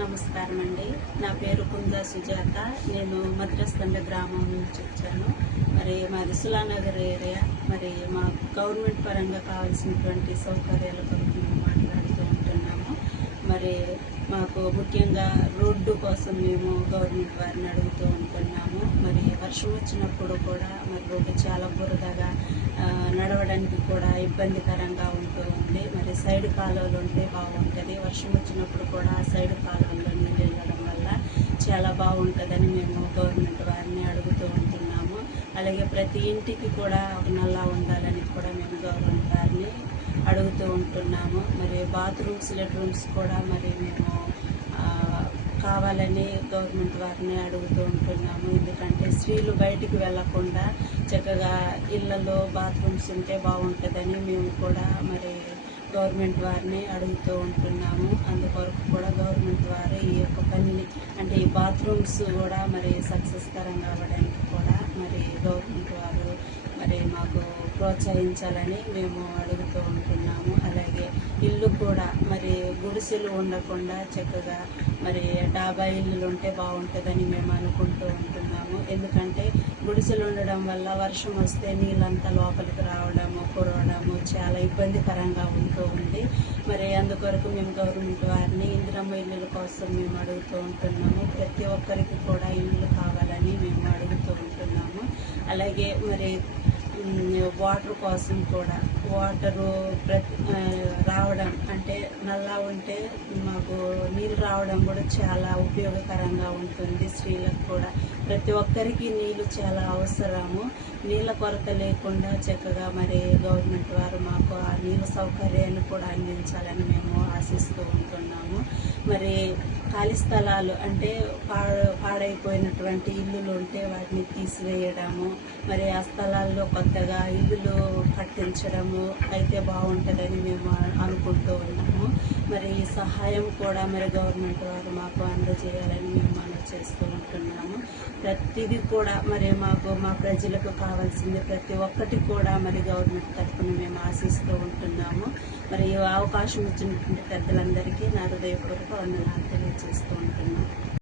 నమస్కారం అండి. నా పేరు కుందా సుజాత. నేను మద్రాస్తండ గ్రామం నుంచి వచ్చాను. మాది సులానగర్ ఏరియా. మా గవర్నమెంట్ పరంగా కావాల్సినటువంటి సౌకర్యాల కొరకు మేము మాట్లాడుతూ ఉంటున్నాము. మాకు ముఖ్యంగా రోడ్డు కోసం మేము గవర్నమెంట్ వారిని అడుగుతూ ఉంటున్నాము. వర్షం వచ్చినప్పుడు కూడా రోడ్డు చాలా బురదగా, నడవడానికి కూడా ఇబ్బందికరంగా ఉంటూ ఉంది. సైడ్ కాలువలు ఉంటే బాగుంటుంది. వర్షం వచ్చినప్పుడు కూడా సైడ్ కాలువల్లో నీళ్ళు వెళ్ళడం వల్ల చాలా బాగుంటుందని మేము గవర్నమెంట్ వారిని అడుగుతూ ఉంటున్నాము. అలాగే ప్రతి ఇంటికి కూడా ఒక నల్లా ఉండాలని కూడా మేము గవర్నమెంట్ వారిని అడుగుతూ ఉంటున్నాము. బాత్రూమ్స్, లెట్రూమ్స్ కూడా మేము కావాలని గవర్నమెంట్ వారిని అడుగుతూ ఉంటున్నాము. ఎందుకంటే స్త్రీలు బయటికి వెళ్లకుండా చక్కగా ఇళ్లలో బాత్రూమ్స్ ఉంటే బాగుంటుందని మేము కూడా గవర్నమెంట్ వారిని అడుగుతూ ఉంటున్నాము. అందుకొరకు కూడా గవర్నమెంట్ వారు ఈ యొక్క పనిని, అంటే ఈ బాత్రూమ్స్ కూడా సక్సెస్కరంగా అవ్వడానికి కూడా గవర్నమెంట్ వారు మాకు ప్రోత్సహించాలని మేము అడుగుతూ ఉంటున్నాము. అలాగే ఇల్లు కూడా గుడిసెలు ఉండకుండా చక్కగా డాబా ఇల్లులు ఉంటే బాగుంటుందని మేము అనుకుంటూ ఉంటున్నాము. ఎందుకంటే గుడిసెలు ఉండడం వల్ల వర్షం వస్తే నీళ్ళంతా లోపలికి రావడము, కురవడము చాలా ఇబ్బందికరంగా ఉంటూ ఉంది. అందుకొరకు మేము గవర్నమెంట్ వారిని ఇందిరమ్మ ఇల్లుల కోసం మేము అడుగుతూ ఉంటున్నాము. ప్రతి ఒక్కరికి కూడా ఇల్లు కావాలని మేము అడుగుతూ ఉంటున్నాము. అలాగే వాటర్ కోసం కూడా వాటరు రావడం, అంటే నల్లా ఉంటే మాకు నీళ్ళు రావడం కూడా చాలా ఉపయోగకరంగా ఉంటుంది. స్త్రీలకు కూడా ప్రతి ఒక్కరికి నీళ్ళు చాలా అవసరము. నీళ్ళ కొరత లేకుండా చక్కగా గవర్నమెంట్ వారు మాకు ఆ నీళ్ళ సౌకర్యాన్ని కూడా అందించాలని మేము ఆశిస్తూ ఉంటున్నాము. ఖాళీ స్థలాలు, అంటే పాడైపోయినటువంటి ఇల్లులు ఉంటే వాటిని తీసివేయడము, ఆ స్థలాల్లో కొత్తగా ఇల్లులు కట్టించడము అయితే బాగుంటుందని మేము అనుకుంటూ ఉన్నాము. ఈ సహాయం కూడా గవర్నమెంట్ వారు మాకు అందజేయాలని మేము మనవి చేస్తూ ఉంటున్నాము. ప్రతిదీ కూడా మాకు మా ప్రజలకు కావాల్సింది ప్రతి ఒక్కటి కూడా గవర్నమెంట్ తరఫున మేము ఆశిస్తూ ఉంటున్నాము. ఈ అవకాశం ఇచ్చినటువంటి పెద్దలందరికీ నా హృదయపూర్వక వందనాలు తెలియజేస్తూ ఉంటున్నాను.